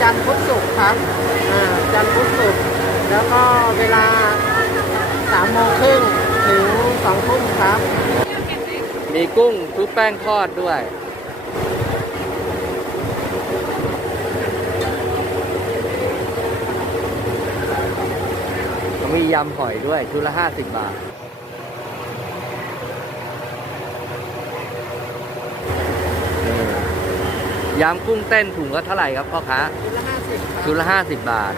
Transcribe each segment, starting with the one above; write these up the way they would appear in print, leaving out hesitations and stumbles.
จันทร์พุธศุกร์ครับจันทร์พุธศุกร์แล้วก็เวลา3 โมงครึ่งถึง2 ทุ่มครับมีกุ้งชุบแป้งทอดด้วยมียำหอยด้วยชุดละ50 บาทยำกุ้งเต้นถุงก็เท่าไหร่ครับพ่อค้าชุดละ50ครับชุดละ50 บาท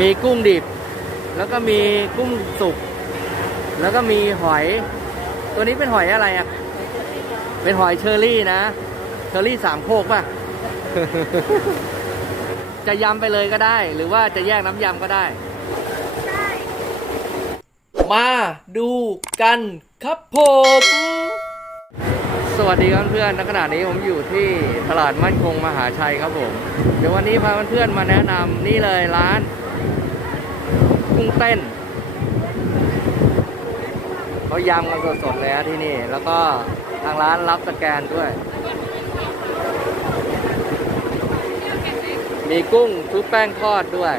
มีกุ้งดิบแล้วก็มีกุ้งสุกแล้วก็มีหอยตัวนี้เป็นหอยอะไรอ่ะเป็นหอยเชอรี่นะเชอรี่3 โคกป่ะ จะยำไปเลยก็ได้หรือว่าจะแยกน้ำยำก็ได้มาดูกันครับผมสวัสดีครับเพื่อนๆณขณะนี้ผมอยู่ที่ตลาดมั่นคงมหาชัยครับผมเดี๋ยววันนี้พาเพื่อนๆมาแนะนำนี่เลยร้านกุ้งเต้นเขายำกันสดๆเลยที่นี่แล้วก็ทางร้านรับสแกนด้วยมีกุ้งชุบแป้งทอดด้วย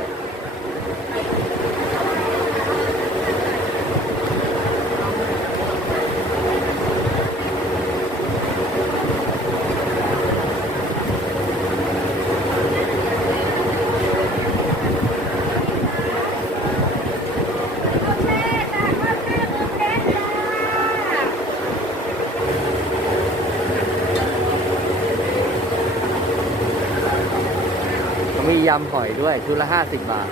มียำหอยด้วยชุดละ50 บาท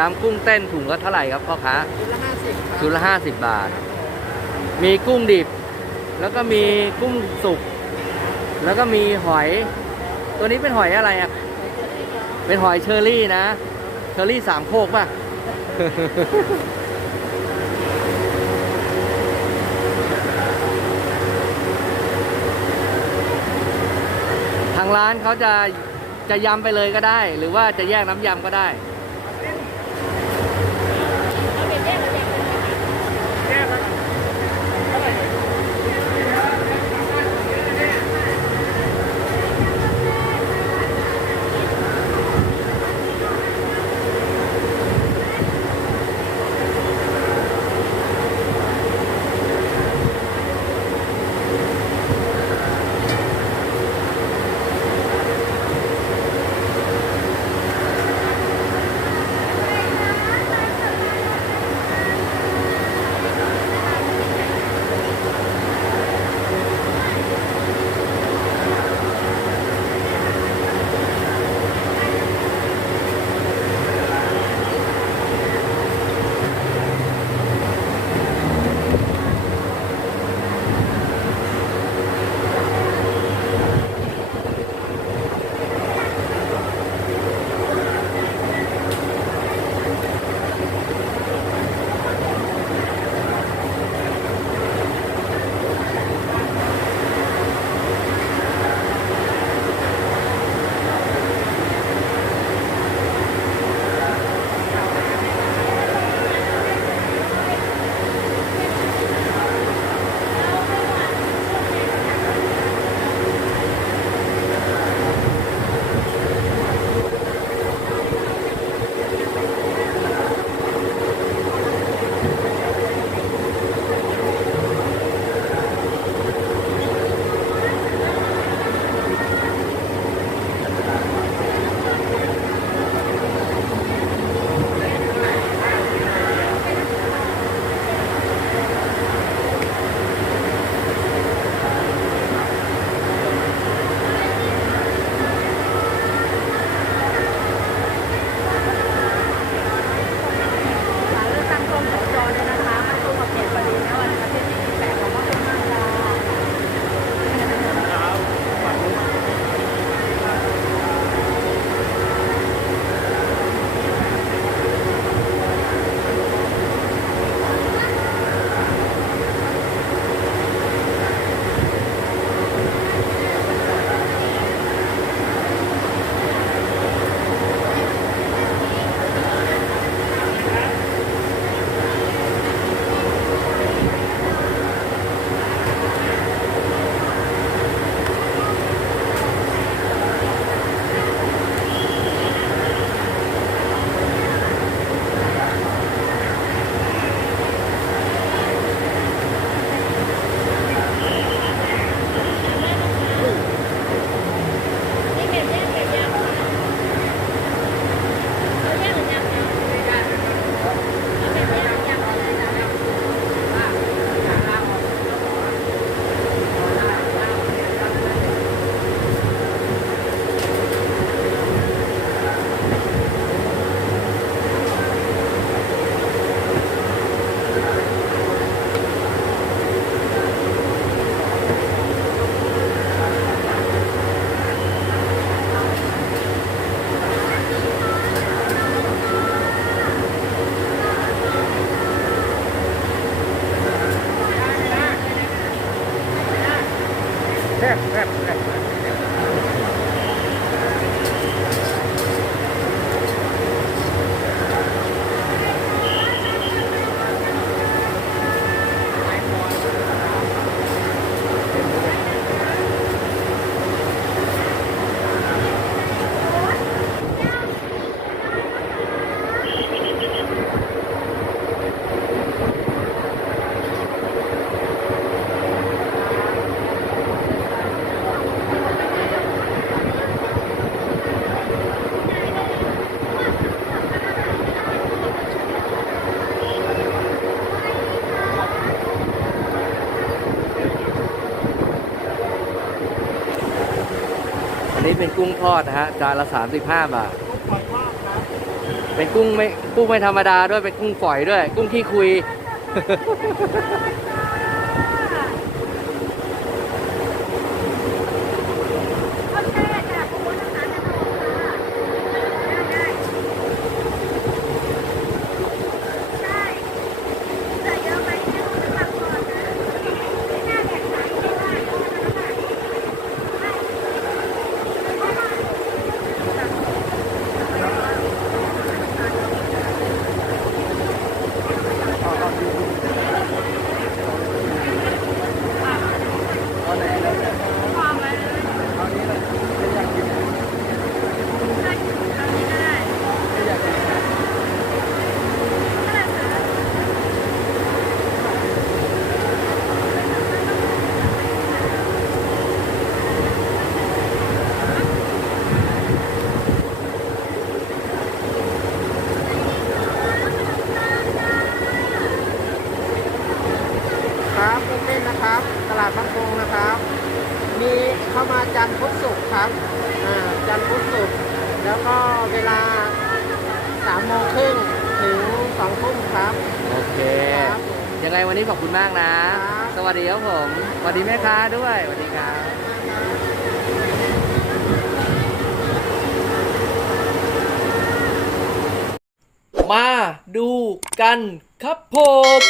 ยำกุ้งเต้นถุงก็เท่าไหร่ครับพ่อค้าชุดละ50ครับชุดละ50 บาทมีกุ้งดิบแล้วก็มีกุ้งสุกแล้วก็มีหอยตัวนี้เป็นหอยอะไรอ่ะเป็นหอยเชอรี่นะเชอรี่3 โคกป่ะ ทางร้านเขาจะยำไปเลยก็ได้หรือว่าจะแยกน้ำยำก็ได้ เป็นกุ้งทอดนะฮะจานละ35 บาท กุ้งฝอยทอดครับ เป็นกุ้งไม่ธรรมดาด้วยเป็นกุ้งฝอยด้วย กุ้งขี้คุย ครับกุ้งเต้นนะครับ ตลาดบางกงนะครับ มีเข้ามาจันทร์พุธศุกร์ครับจันทร์พุธศุกร์แล้วก็เวลา3 โมงครึ่งถึง2 ทุ่มครับ โอเค ครับ ยังไงวันนี้ขอบคุณมากนะ ครับ สวัสดีครับผม สวัสดีแม่ค้าด้วย สวัสดีครับ มาดูกันครับผม